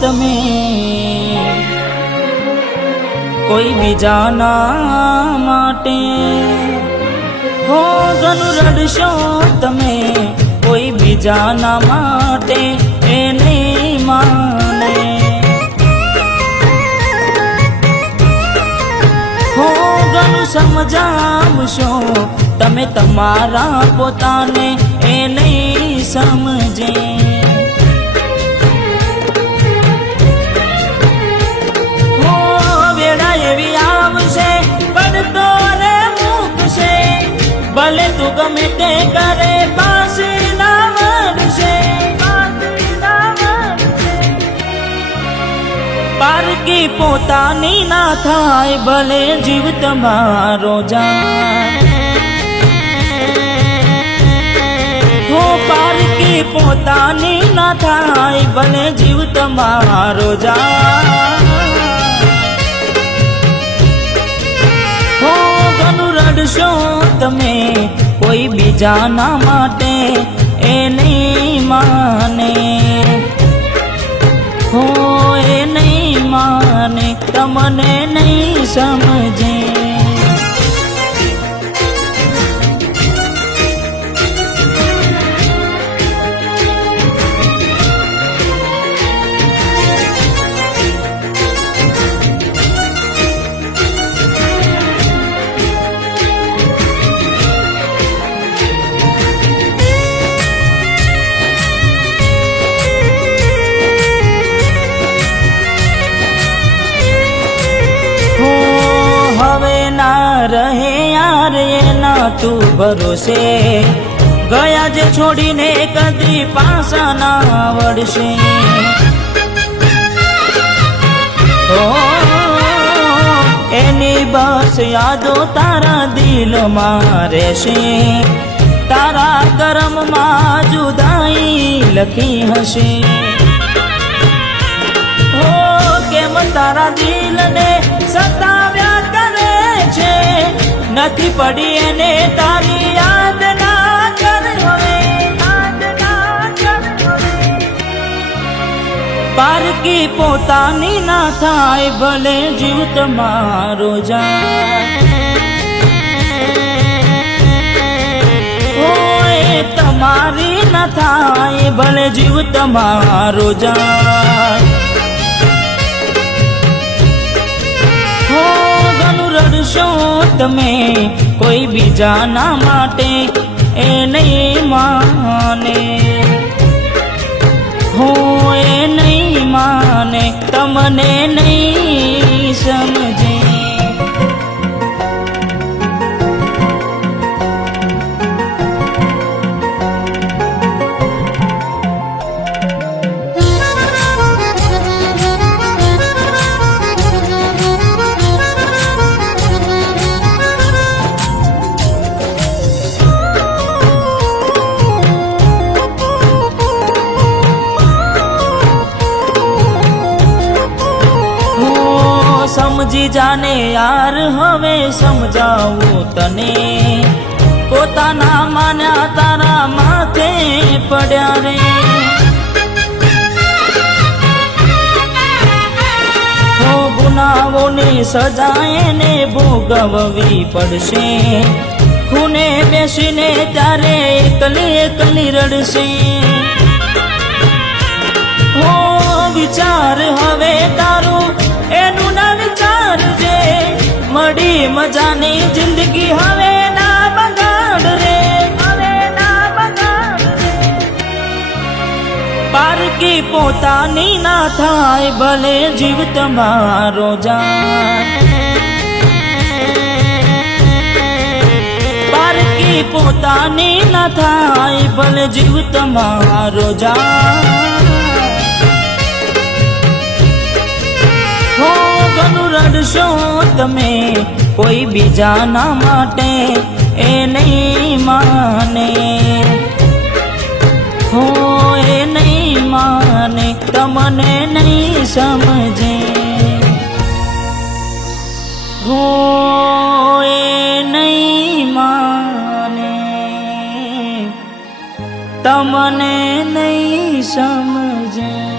તમે કોઈ બીજાના માટે, હો ઘણું રડશો તમે કોઈ બીજાના માટે એ નહીં માને, હો ઘણું સમજાવશો તમે તમારા પોતાને એ નહીં સમજે, હો વેળા એવી આવશે પડતો ને મૂકશે, ભલે તું ગમે તે કરે પાછી ના વળશે, પારકી પોતાની ના થાય ભલે જીવ તમારો જાય, હો પારકી પોતાની ના થાય ભલે જીવ તમારો જાય, હો ઘણું રડશો તમે કોઈ બીજાના માટે એ નહીં માને, હો એ નહીં માને તમને નહીં સમજે, રહે યાર એના તું ભરોસે, ગયા જે છોડીને કદી પાછા ના વળશે, ઓ એની બસ યાદો તારા દિલમાં રહેશે, તારા કર્મમાં જુદાઈ લખી હશે, ઓ કેમ તારા દિલને સતાવ્યા છે, નથી પડી એને તારી યાદ ના કર હવે, પારકી પોતાની ના થાય ભલે જીવ તમારો જાય, ઓય તમારી ના થાય ભલે જીવ તમારો જાય, રડશો તમે કોઈ બીજાના માટે એ નહીં માને, હો એ નહીં માને તમને નહીં સમજે, સમજી જાને યાર હવે સમજાવું તને, પોતાના માન્યા તારા માથે પડ્યા રે, હો ગુનાઓની સજા એને ભોગવવી પડશે, ખૂને બેસીને ત્યારે એકલી એકલી રડશે, હો વિચાર હવે તારું એનું ના વિચારજે, મળી મજાની જિંદગી હવે ના બગાડ રે, હવે ના બગાડ રે, પારકી પોતાની ના થાય ભલે જીવ તમારો જાય, પારકી પોતાની ના થાય ભલે જીવ તમારો જાય, હો ઘણું રડશો તમે કોઈ બીજાના માટે એ નહીં માને, હો એ નહીં માને તમને નહીં સમજે, હો એ નહીં માને તમને નહીં સમજે।